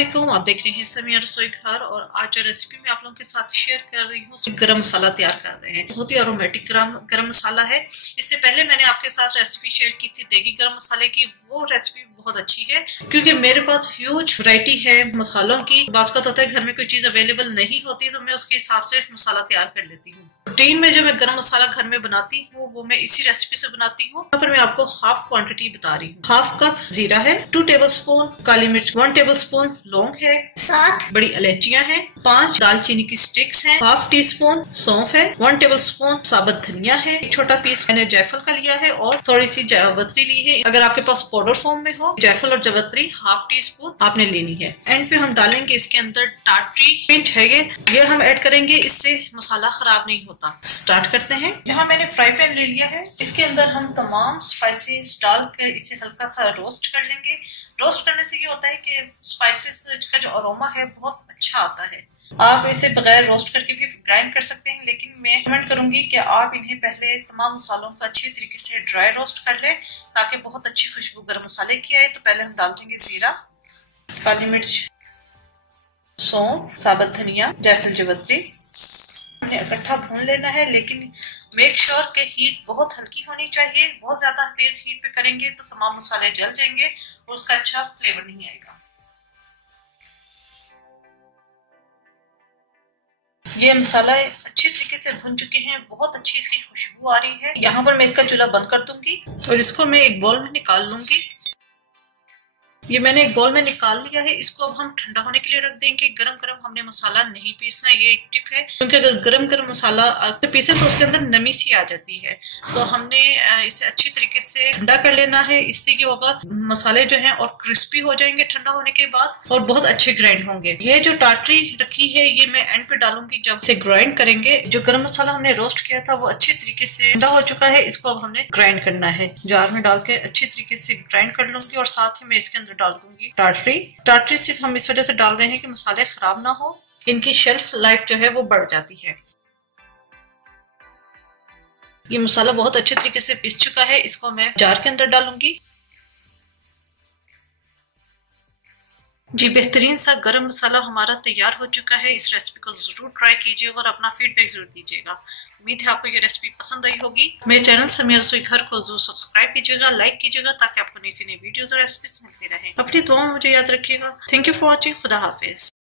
वालेकुम, आप देख रहे हैं समिया रसोई घर। और आज जो रेसिपी मैं आप लोगों के साथ शेयर कर रही हूँ, गरम मसाला तैयार कर रहे हैं। बहुत ही अरोमेटिक गरम मसाला है। इससे पहले मैंने आपके साथ रेसिपी शेयर की थी देगी गरम मसाले की, वो रेसिपी बहुत अच्छी है क्योंकि मेरे पास ह्यूज वैरायटी है मसालों की। बात होता है घर में कोई चीज अवेलेबल नहीं होती तो मैं उसके हिसाब से मसाला तैयार कर लेती हूँ। रूटीन में जो मैं गरम मसाला घर में बनाती हूँ वो मैं इसी रेसिपी से बनाती हूँ। यहाँ पर मैं आपको हाफ क्वांटिटी बता रही हूँ। हाफ कप जीरा है, 2 टेबलस्पून काली मिर्च, 1 टेबलस्पून लौंग है, 7 बड़ी इलायचियां हैं, 5 दालचीनी की स्टिक्स हैं, हाफ टी स्पून सौंफ है, 1 टेबलस्पून साबुत धनिया है, एक छोटा पीस मैंने जायफल का लिया है और थोड़ी सी जावित्री ली है। अगर आपके पास पाउडर फॉर्म में हो जायफल और जावित्री हाफ टी स्पून आपने लेनी है। एंड पे हम डालेंगे इसके अंदर टाटरी पिंच है, ये हम ऐड करेंगे, इससे मसाला खराब नहीं होता। स्टार्ट करते हैं। यहाँ मैंने फ्राई पैन ले लिया है, इसके अंदर हम तमाम स्पाइसेस डाल कर इसे हल्का सा रोस्ट कर लेंगे। रोस्ट करने से ये होता है कि स्पाइसेस का जो अरोमा है बहुत अच्छा आता है। आप इसे बगैर रोस्ट करके भी ग्राइंड कर सकते हैं, लेकिन मैं रिकमेंड करूंगी कि आप इन्हें पहले तमाम मसालों का अच्छे तरीके से ड्राई रोस्ट कर लें ताकि बहुत अच्छी खुशबू गरम मसाले की आए। तो पहले हम डाल देंगे जीरा, काली मिर्च, सौंफ, साबुत धनिया, जायफल, जावित्री। इकट्ठा भून लेना है, लेकिन मेक श्योर कि हीट बहुत हल्की होनी चाहिए। बहुत ज्यादा तेज हीट पे करेंगे तो तमाम मसाले जल जाएंगे और उसका अच्छा फ्लेवर नहीं आएगा। ये मसाला अच्छे तरीके से भुन चुके हैं, बहुत अच्छी इसकी खुशबू आ रही है। यहाँ पर मैं इसका चूल्हा बंद कर दूंगी और इसको मैं एक बाउल में निकाल लूंगी। ये मैंने एक बाउल में निकाल लिया है। इसको अब हम ठंडा होने के लिए रख देंगे। गरम गरम हमने मसाला नहीं पीसना, ये एक टिप है, क्योंकि अगर गरम गरम मसाला पीसे तो उसके अंदर नमी सी आ जाती है। तो हमने इसे अच्छी तरीके से ठंडा कर लेना है। इससे क्या होगा, मसाले जो हैं और क्रिस्पी हो जाएंगे ठंडा होने के बाद और बहुत अच्छे ग्राइंड होंगे। ये जो टाटरी रखी है ये मैं एंड पे डालूंगी जब से ग्राइंड करेंगे। जो गरम मसाला हमने रोस्ट किया था वो अच्छे तरीके से ठंडा हो चुका है। इसको अब हमने ग्राइंड करना है। जार में डाल के अच्छी तरीके से ग्राइंड कर लूंगी और साथ ही मैं इसके अंदर डाल दूंगी टाटरी सिर्फ हम इस वजह से डाल रहे हैं कि मसाले खराब ना हो, इनकी शेल्फ लाइफ जो है वो बढ़ जाती है। ये मसाला बहुत अच्छे तरीके से पिस चुका है, इसको मैं जार के अंदर डालूंगी। जी बेहतरीन सा गरम मसाला हमारा तैयार हो चुका है। इस रेसिपी को जरूर ट्राई कीजिएगा और अपना फीडबैक जरूर दीजिएगा। उम्मीद है आपको ये रेसिपी पसंद आई होगी। मेरे चैनल समिया रसोई घर को जरूर सब्सक्राइब कीजिएगा, लाइक कीजिएगा ताकि आपको नई से नई वीडियोस और रेसिपीज मिलती रहे। अपनी दुआओं में मुझे याद रखिएगा। Thank you for watching. खुदा हाफिज।